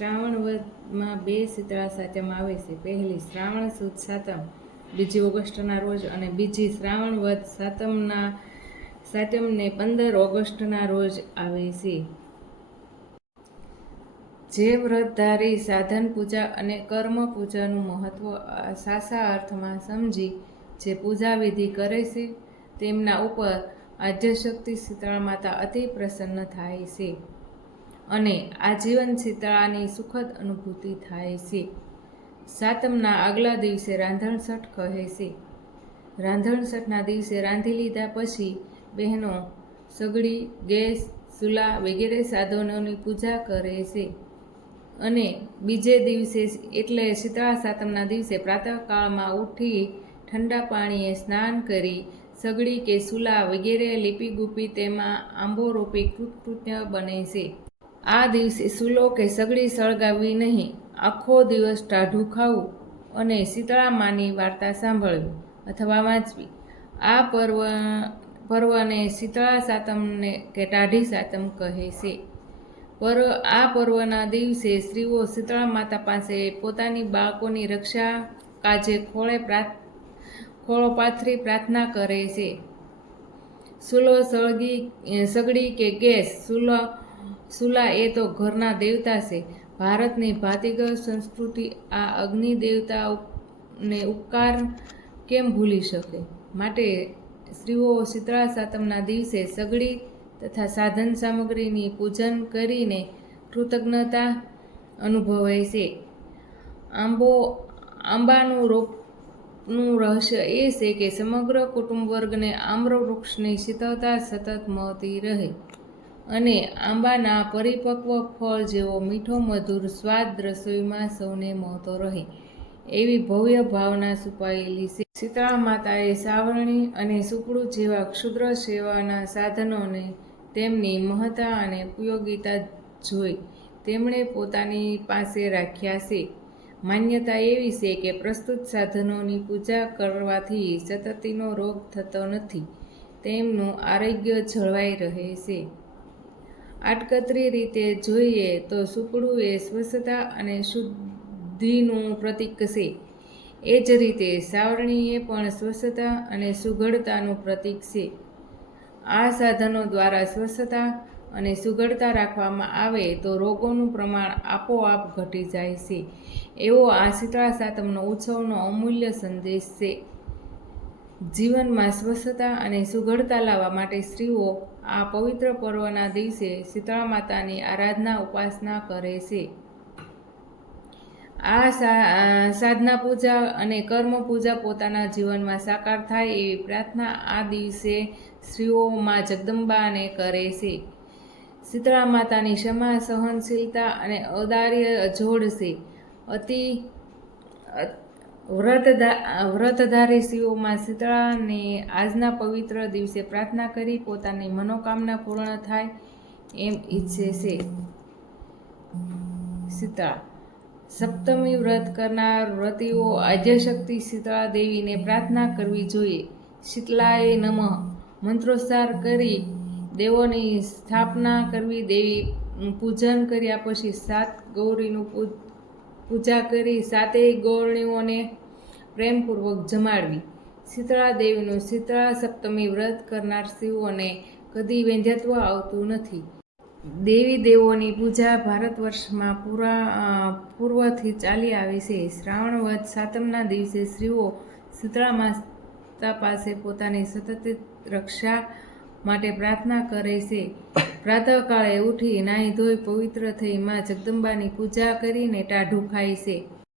શ્રાવણ વધમાં બે શીતળા સાતમ આવે છે. પહેલી શ્રાવણ સુદ સાતમ, બીજી ઓગસ્ટના રોજ અને બીજી શ્રાવણ વધ સાતમના સાતમને પંદર ઓગસ્ટના રોજ આવે છે. જે વ્રતધારી સાધન પૂજા અને કર્મ પૂજાનું મહત્વ સાસા અર્થમાં સમજી જે પૂજા વિધિ કરે છે, તેમના ઉપર આદ્યશક્તિ શીતળા માતા અતિ પ્રસન્ન થાય છે. અને આજીવન શીતળાની સુખદ અનુભૂતિ થાય છે. સાતમના આગલા દિવસે રાંધણસઠ કહે છે. રાંધણસઠના દિવસે રાંધી લીધા પછી બહેનો સગડી, ગેસ, ચૂલા વગેરે સાધનોની પૂજા કરે છે. અને બીજે દિવસે એટલે શીતળા સાતમના દિવસે પ્રાતઃકાળમાં ઉઠી ઠંડા પાણીએ સ્નાન કરી સગડી કે સુલા વગેરે લીપી ગુપી તેમાં આંબો રોપી કૃતકૃત્ય બને છે. આ દિવસે સૂલો કે સગડી સળગાવવી નહીં. આખો દિવસ ટાઢું ખાવું અને શીતળા માની વાર્તા સાંભળવી અથવા વાંચવી. આ પર્વ, પર્વને શીતળા સાતમને કે ટાઢી સાતમ કહે છે. પર્વ, આ પર્વના દિવસે સ્ત્રીઓ શીતળા માતા પાસે પોતાની બાળકોની રક્ષા કાજે ખોળે ખોળો પાથરી પ્રાર્થના કરે છે. સૂલો સળગી, સગડી કે ગેસ, સૂલો સુલા એ તો ઘરના દેવતા છે. ભારતની ભાતીગર સંસ્કૃતિ આ અગ્નિ દેવતાને ઉપકાર કેમ ભૂલી શકે? માટે સ્ત્રીઓ શીતળા સાતમના દિવસે સગડી તથા સાધન સામગ્રીની પૂજન કરીને કૃતજ્ઞતા અનુભવે છે. આંબો, આંબાનું રોપનું રહસ્ય એ છે કે સમગ્ર કુટુંબ વર્ગને આમ્ર વૃક્ષની શીતળતા સતત મળતી રહે. અને આંબાના પરિપક્વ ફળ જેવો મીઠો મધુર સ્વાદ રસોઈમાં સૌને મળતો રહે, એવી ભવ્ય ભાવના સુપાયેલી શીતળા માતાએ સાવરણી અને સુકડું જેવા ક્ષુદ્ર સેવાના સાધનોને તેમની મહત્તા અને ઉપયોગિતા જોઈ તેમણે પોતાની પાસે રાખ્યા છે. માન્યતા એવી છે કે પ્રસ્તુત સાધનોની પૂજા કરવાથી સતતીનો રોગ થતો નથી, તેમનું આરોગ્ય જળવાઈ રહે છે. આટકતરી રીતે જોઈએ તો સુકડું એ સ્વચ્છતા અને શુદ્ધિનું પ્રતીક છે. એ જ રીતે સાવરણી એ પણ સ્વચ્છતા અને સુઘડતાનું પ્રતીક છે. આ સાધનો દ્વારા સ્વચ્છતા અને સુઘડતા રાખવામાં આવે તો રોગોનું પ્રમાણ આપોઆપ ઘટી જાય છે. એવો આ શીતળા સાતમનો ઉત્સવનો અમૂલ્ય સંદેશ છે. જીવનમાં સ્વસ્થતા અને સુઘડતા લાવવા માટે સ્ત્રીઓ આ પવિત્ર પર્વના દિવસે શીતળા માતાની આરાધના ઉપાસના કરે છે. આ સાધના પૂજા અને કર્મ પૂજા પોતાના જીવનમાં સાકાર થાય એવી પ્રાર્થના આ દિવસે સ્ત્રીઓમાં જગદંબાને કરે છે. શીતળા માતાની ક્ષમા, સહનશીલતા અને અદાર્ય અજોડ છે અતિ વ્રતધા વ્રતધારી શિવોમાં શીતળાને આજના પવિત્ર દિવસે પ્રાર્થના કરી પોતાની મનોકામના પૂર્ણ થાય એમ ઈચ્છે છે. શીતળા સપ્તમી વ્રત કરનાર વ્રતિઓ આદ્યશક્તિ શીતળા દેવીને પ્રાર્થના કરવી જોઈએ. શીતલાએ નમઃ. મંત્રોચ્ચાર કરી દેવોની સ્થાપના કરવી, દેવી પૂજન કર્યા પછી સાત ગૌરીનું પૂજ, પૂજા કરી સાતેય ગૌરીઓને પ્રેમપૂર્વક જમાડવી. શીતળા દેવીનું શીતળા સપ્તમી વ્રત કરનાર શિવોને કદી વેંધ્યત્વ આવતું નથી. દેવી દેવોની પૂજા ભારત વર્ષમાં પૂરા પૂર્વથી ચાલી આવે છે. શ્રાવણ વધ સાતમના દિવસે સ્ત્રીઓ શીતળા માતા પાસે પોતાની સતત રક્ષા માટે પ્રાર્થના કરે છે. પ્રાતઃકાળે ઉઠી નાહી ધોઈ પવિત્ર થઈ માં જગદંબાની પૂજા કરીને ટાઢું ખાય છે.